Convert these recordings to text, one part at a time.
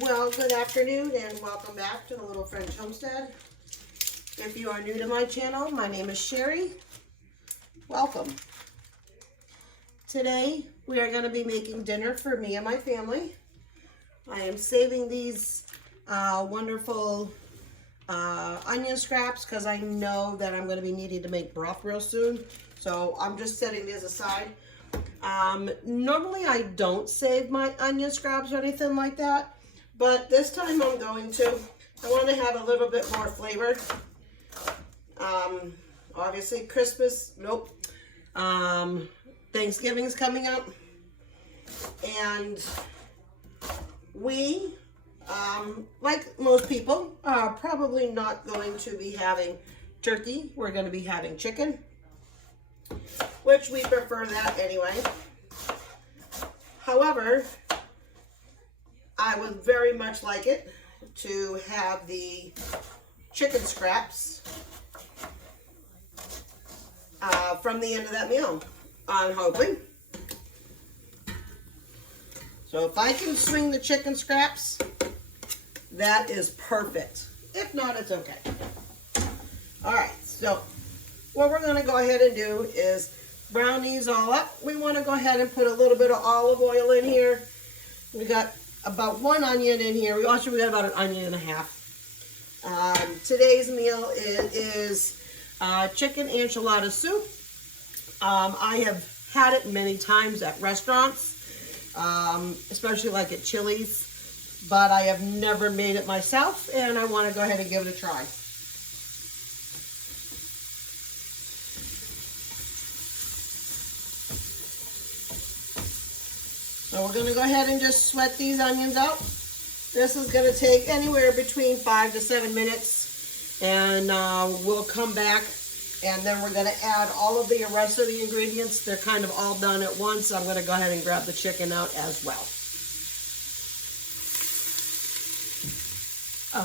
Well, good afternoon and welcome back to the Little French Homestead. If you are new to my channel, my name is Sherry. Welcome. Today we are going to be making dinner for me and my family. I am saving these wonderful onion scraps because I know that I'm going to be needing to make broth real soon. So I'm just setting these aside. Normally I don't save my onion scraps or anything like that. But this time I'm going to. I want to have a little bit more flavor. Obviously Christmas, nope. Thanksgiving's coming up. And we, like most people, are probably not going to be having turkey. We're going to be having chicken, which we prefer that anyway. However, I would very much like it to have the chicken scraps from the end of that meal, I'm hoping. So if I can swing the chicken scraps, that is perfect. If not, it's okay. All right, so what we're going to go ahead and do is brown these all up. We want to go ahead and put a little bit of olive oil in here. We got about one onion in here. We got about an onion and a half. Today's meal is chicken enchilada soup. I have had it many times at restaurants, especially like at Chili's, but I have never made it myself, and I want to go ahead and give it a try. So we're going to go ahead and just sweat these onions out. This is going to take anywhere between 5 to 7 minutes, and we'll come back, and then we're going to add all of the rest of the ingredients. They're kind of all done at once. I'm going to go ahead and grab the chicken out as well.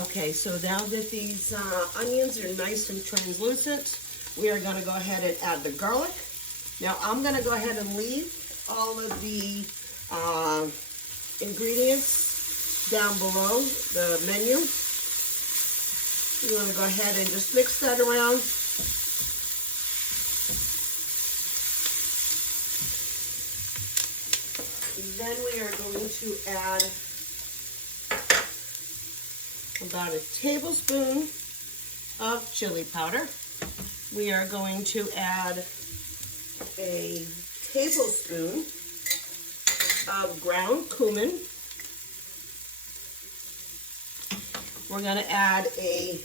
Okay, so now that these onions are nice and translucent, we are going to go ahead and add the garlic. Now I'm going to go ahead and leave all of the ingredients down below the menu. You want to go ahead and just mix that around. Then we are going to add about a tablespoon of chili powder. We are going to add a tablespoon of ground cumin. We're going to add a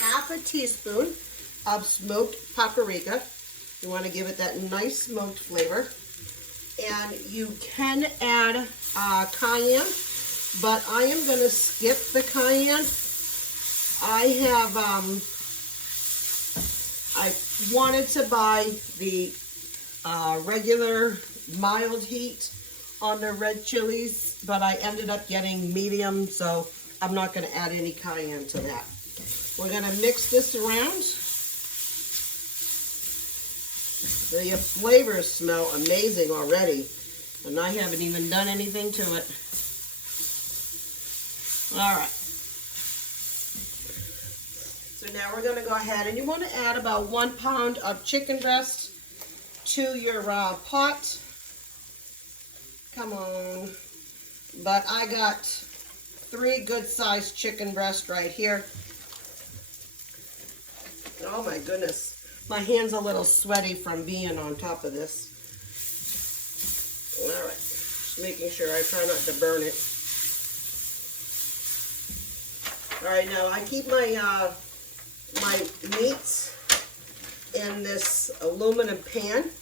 half a teaspoon of smoked paprika. You want to give it that nice smoked flavor. And you can add cayenne, but I am going to skip the cayenne. I wanted to buy the regular mild heat on the red chilies, but I ended up getting medium, so I'm not going to add any cayenne to that. We're going to mix this around. The flavors smell amazing already, and I haven't even done anything to it. All right. So now we're going to go ahead, and you want to add about 1 pound of chicken breast to your pot. Come on. But I got 3 good-sized chicken breasts right here. Oh my goodness. My hand's a little sweaty from being on top of this. All right. Just making sure I try not to burn it. All right, now I keep my my meats in this aluminum pan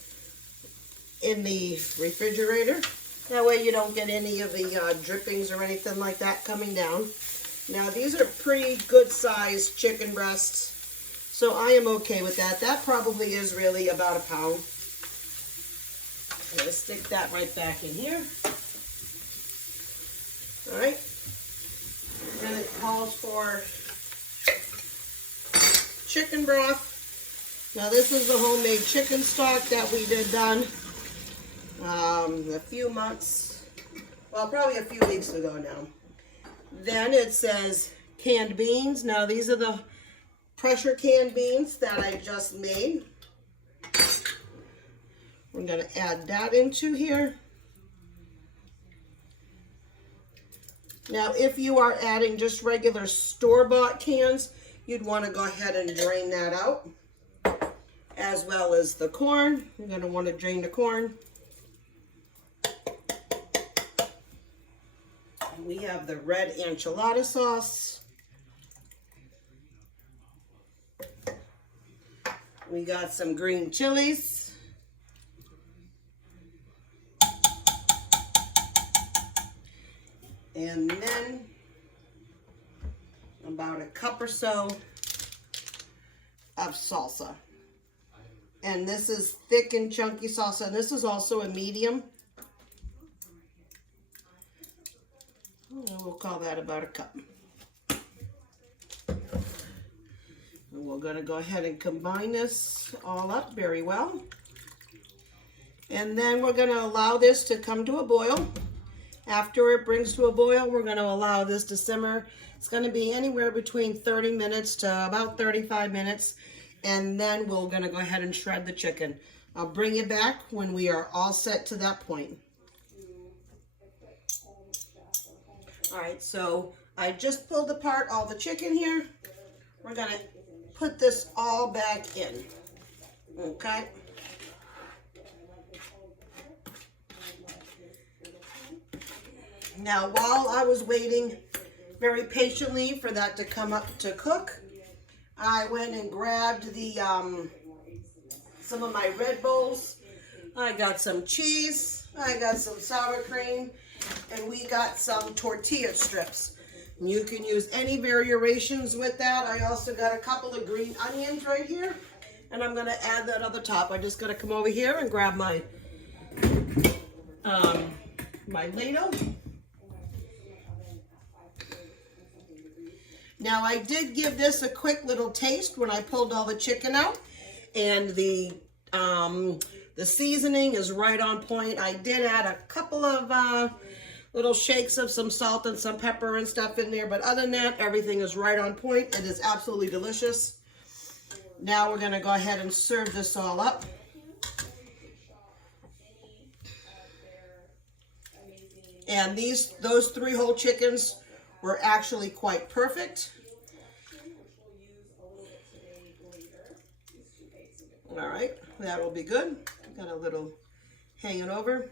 in the refrigerator. That way you don't get any of the drippings or anything like that coming down. Now these are pretty good sized chicken breasts, so I am okay with that. That probably is really about a pound. I'm going to stick that right back in here. All right. Then it calls for chicken broth. Now this is the homemade chicken stock that we did done a few months, well, probably a few weeks ago now. Then it says canned beans. Now these are the pressure canned beans that I just made. We're going to add that into here. Now, if you are adding just regular store-bought cans, you'd want to go ahead and drain that out, as well as the corn. You're going to want to drain the corn. We have the red enchilada sauce. We got some green chilies. And then about a cup or so of salsa. And this is thick and chunky salsa. And this is also a medium. We'll call that about a cup. And we're going to go ahead and combine this all up very well. And then we're going to allow this to come to a boil. After it brings to a boil, we're going to allow this to simmer. It's going to be anywhere between 30 minutes to about 35 minutes. And then we're going to go ahead and shred the chicken. I'll bring you back when we are all set to that point. All right, so I just pulled apart all the chicken here. We're going to put this all back in. Okay. Now, while I was waiting very patiently for that to come up to cook, I went and grabbed the some of my red bowls. I got some cheese, I got some sour cream, and we got some tortilla strips. You can use any variations with that. I also got a couple of green onions right here, and I'm going to add that on the top. I just got to come over here and grab my my ladle. Now, I did give this a quick little taste when I pulled all the chicken out, and the seasoning is right on point. I did add a couple of little shakes of some salt and some pepper and stuff in there, but other than that, everything is right on point. It is absolutely delicious. Now we're going to go ahead and serve this all up. And those 3 whole chickens were actually quite perfect. All right, that will be good. Got a little hanging over.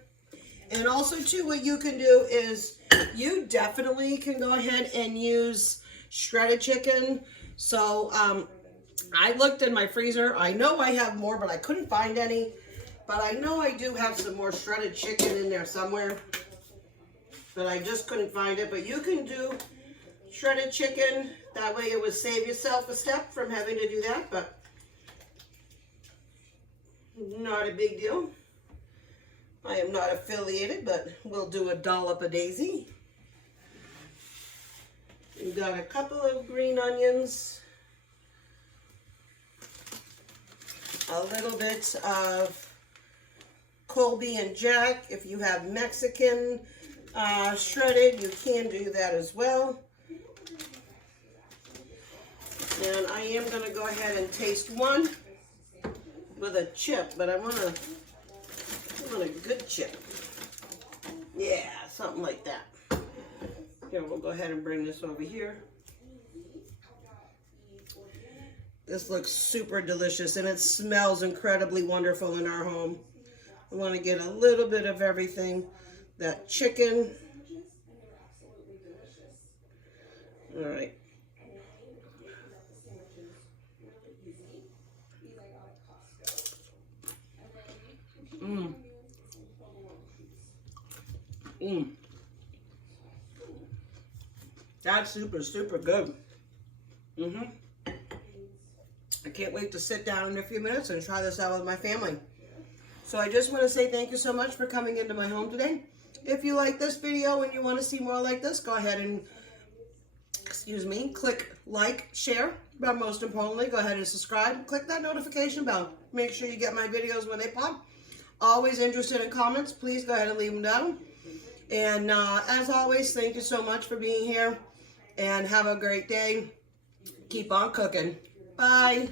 And also too, what you can do is you definitely can go ahead and use shredded chicken. So I looked in my freezer. I know I have more, but I couldn't find any. But I know I do have some more shredded chicken in there somewhere, but I just couldn't find it. But you can do shredded chicken. That way it would save yourself a step from having to do that, but not a big deal. I am not affiliated, but we'll do a dollop of daisy. We've got a couple of green onions, a little bit of Colby and Jack. If you have Mexican shredded, you can do that as well. And I am going to go ahead and taste one with a chip, but I want a good chip. Yeah, something like that. Here, we'll go ahead and bring this over here. This looks super delicious, and it smells incredibly wonderful in our home. I want to get a little bit of everything. That chicken. All right. That's super, super good. I can't wait to sit down in a few minutes and try this out with my family. So I just want to say thank you so much for coming into my home today. If you like this video and you want to see more like this, go ahead and, click like, share, but most importantly, go ahead and subscribe. Click that notification bell. Make sure you get my videos when they pop. Always interested in comments. Please go ahead and leave them down. And as always, thank you so much for being here, and have a great day. Keep on cooking. Bye.